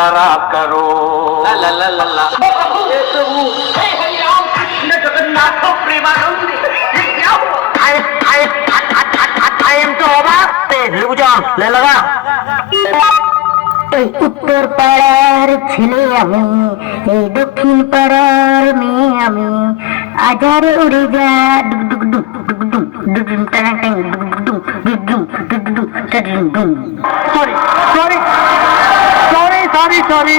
डरा करो। ला ला ला ला ला। Jagannath Premanand I am to লুবুজন লে লাগা। এই উত্তর পাড়ার ছেলে আমি, এই দক্ষিণ পাড়ার মেয়ে আমি, আজার উড়ে যা ডুক ডুক ডুক ডুক ডুক ডুক ডুক tongue tongue ডুক ডুক ডুক ডুক ডুক ডুক ডুক ডুক ডুক। Sorry sorry sorry sorry sorry.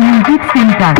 Music Center.